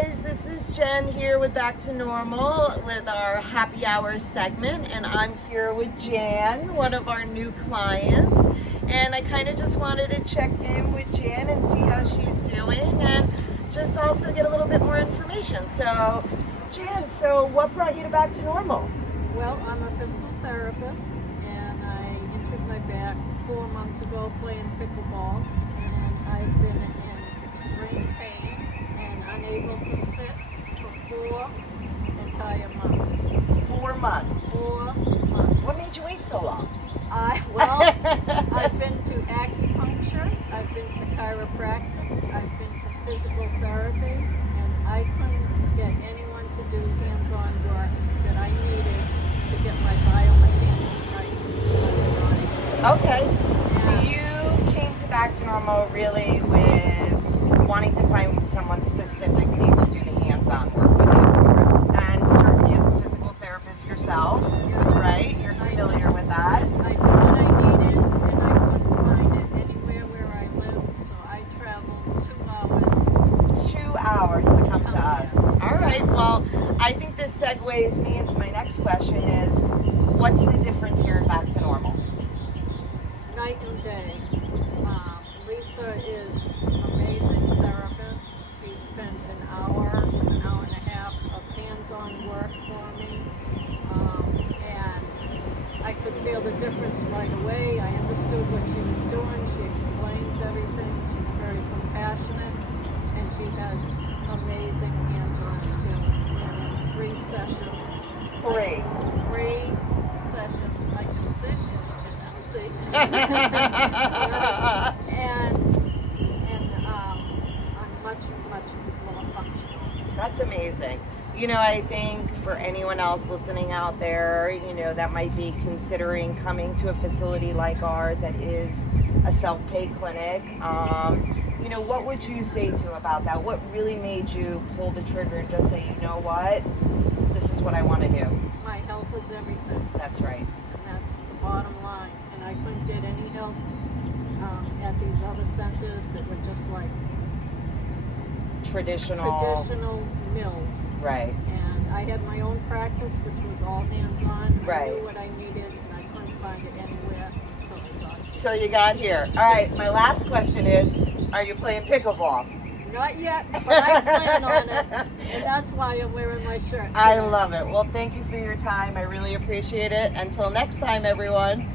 guys, this is Jen here with Back to Normal with our happy hour segment, and I'm here with Jan, one of our new clients, and I kind of just wanted to check in with Jan and see how she's doing and just also get a little bit more information. So Jan, so what brought you to Back to Normal? Well, I'm a physical therapist, and I injured my back 4 months ago playing pickleball, and I've been in extreme pain and unable to sit for 4 entire months. 4 months. 4 months. What made you wait so long? I've been to acupuncture, I've been to chiropractic, I've been to physical therapy, and I couldn't get anyone to do hands-on work that I needed to get my biomechanics right. Okay, so you came to Back to Normal really with wanting to find someone specifically to do the hands-on work with you. And certainly as a physical therapist yourself, right? You're familiar with that. I knew what I needed, and I couldn't find it anywhere where I live, so I traveled 2 hours. 2 hours to come to us. All right, well, I think this segues me into my next question is, what's the difference here in Back to Normal? Night and day. Lisa is an amazing therapist. She spent an hour and a half of hands-on work for me, and I could feel the difference right away. I understood what she was doing. She explains everything. She's very compassionate, and she has amazing hands-on skills. And in 3 sessions, 3 sessions, I can sit, as you can now see, and I'm much more functional. That's amazing. You know, I think for anyone else listening out there, you know, that might be considering coming to a facility like ours that is a self-pay clinic, you know, what would you say to about that? What really made you pull the trigger and just say, you know what, this is what I want to do? My health is everything. That's right. And that's the bottom line. And I couldn't get any help at these other centers that were just like Traditional mills. Right. And I had my own practice, which was all hands-on. Right. I knew what I needed, and I couldn't find it anywhere until I got it. So you got here. All right, my last question is, are you playing pickleball? Not yet, but I plan on it, and that's why I'm wearing my shirt today. I love it. Well, thank you for your time. I really appreciate it. Until next time, everyone.